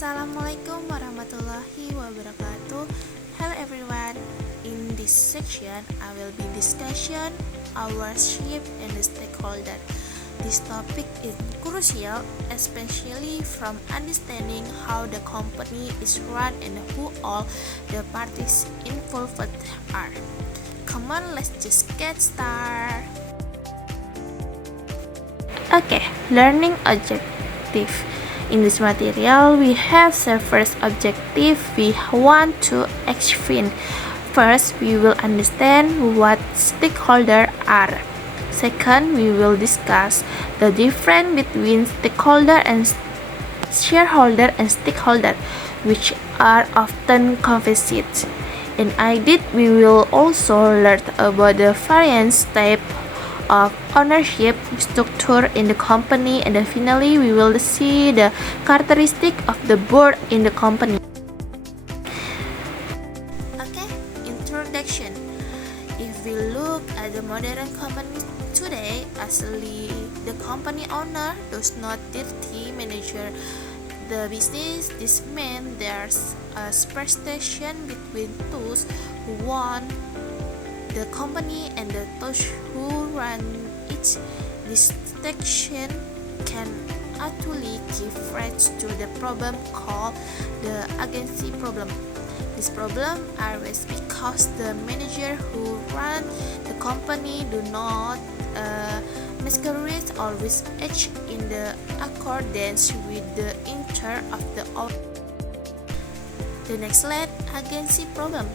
Assalamualaikum warahmatullahi wabarakatuh. Hello everyone. In this section, I will be discussing ownership and the stakeholder. This topic is crucial, especially from understanding how the company is run and who all the parties involved are. Come on, let's just get started. Okay, learning objective. In this material, we have the first objective we want to achieve. First, we will understand what stakeholders are. Second, we will discuss the difference between stakeholder and shareholder and stakeholder, which are often confused. In IDIT, we will also learn about the various types of ownership structure in the company, and then finally we will see the characteristic of the board in the company. Okay, introduction. If we look at the modern company today, actually the company owner does not directly manage the business. This means there's a separation between those who want the company and those who run it. This distinction can actually give rise to the problem called the agency problem. This problem arises because the manager who run the company do not masquerade always act in the accordance with the interest of the owner. The next slide, agency problem.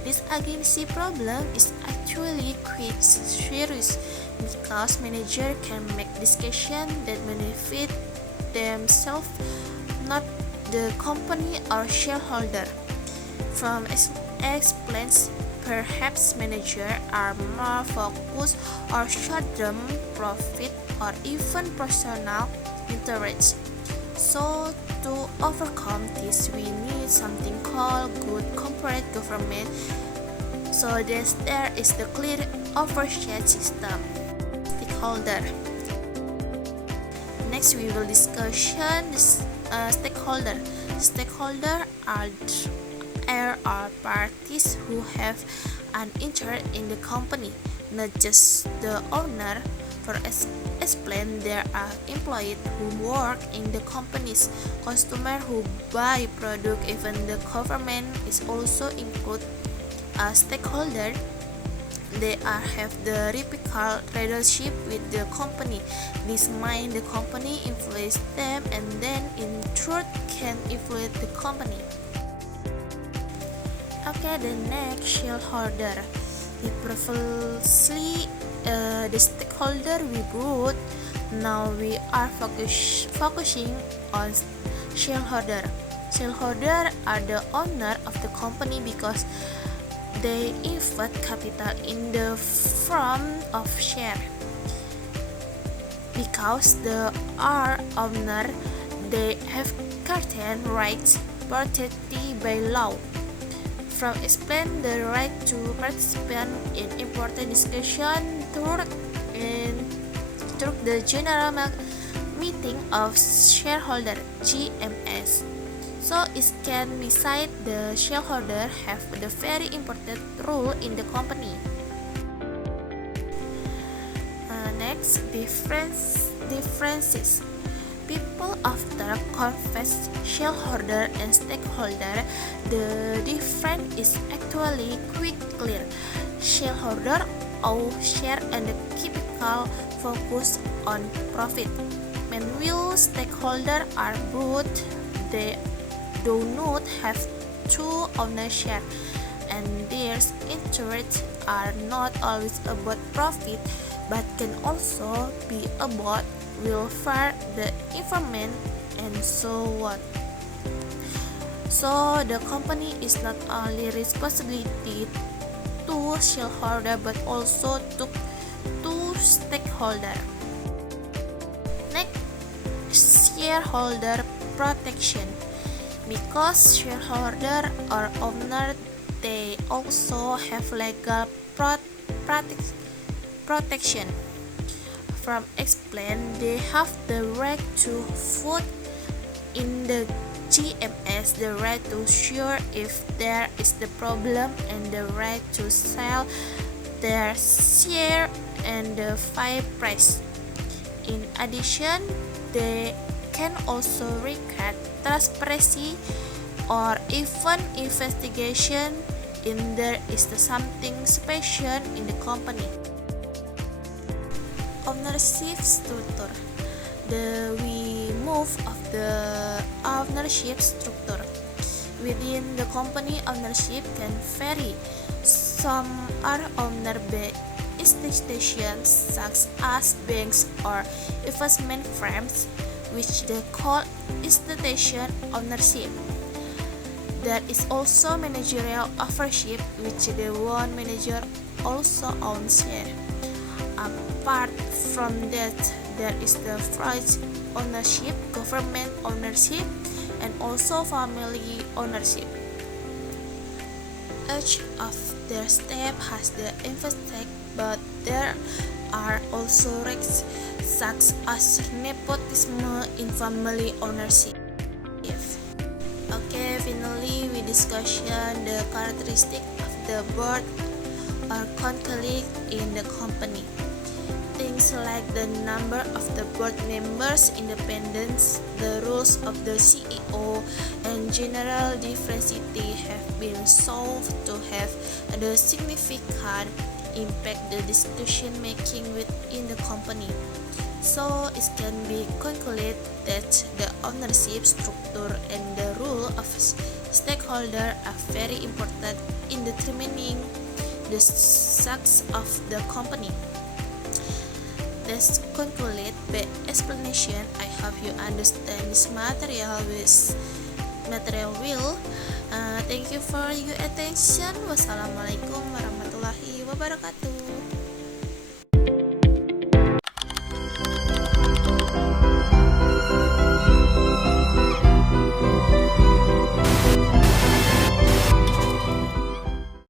This agency problem is actually quite serious because managers can make decisions that benefit themselves, not the company or shareholder. From explains, perhaps managers are more focused on short-term profit or even personal interest. So to overcome this, we need something called good corporate governance, so that there is the clear oversight system. Stakeholder. Next, we will discuss stakeholder. Stakeholder are parties who have an interest in the company, not just the owner. For explain, there are employees who work in the companies, customers who buy product, even the government is also included as stakeholder. They have the reciprocal relationship with the company. This means the company influence them, and then in truth can influence the company. Okay, the next, shareholder. Previously the stakeholder we brought. Now we are focusing on shareholder. Shareholder are the owner of the company because they invest capital in the form of share. Because the owner, they have certain rights protected by law. From explain, the right to participate in important discussion through the general meeting of shareholder (GMS). So it can be said the shareholder have the very important role in the company. Next, differences. People often confuse shareholder and stakeholder. The difference is actually quite clear. Shareholder own share and the capital focus on profit. Meanwhile, stakeholder are both. They do not have two ownership, and their interests are not always about profit, but can also be about welfare, the environment, and so on. So the company is not only responsibility to shareholder but also to stakeholder. Next, shareholder protection. Because shareholder or owner, they also have legal protection. From explain, they have the right to vote in the GMS the right to sue if there is the problem and the right to sell their share and the fair price. In addition, they can also require transparency or even investigation if there is something special in the company. Ownership structure. We move of the ownership structure. Within the company, ownership can vary. Some are owned by institutions such as banks or investment firms, which they call institution ownership. There is also managerial ownership, which the one manager also owns share. Apart from that, there is the private ownership, government ownership, and also family ownership. Each of their steps has the emphasis, but there are also risks such as nepotism in family ownership. Okay, finally we discussion the characteristic of the board or conflict in the company. Things like the number of the board members, independence, the roles of the CEO, and general diversity have been solved to have a significant impact the decision making within the company. So it can be concluded that the ownership structure and the role of stakeholder are very important in determining the success of the company. Let's conclude by explanation. I hope you understand this material well. Thank you for your attention. Wassalamualaikum warahmatullahi wabarakatuh.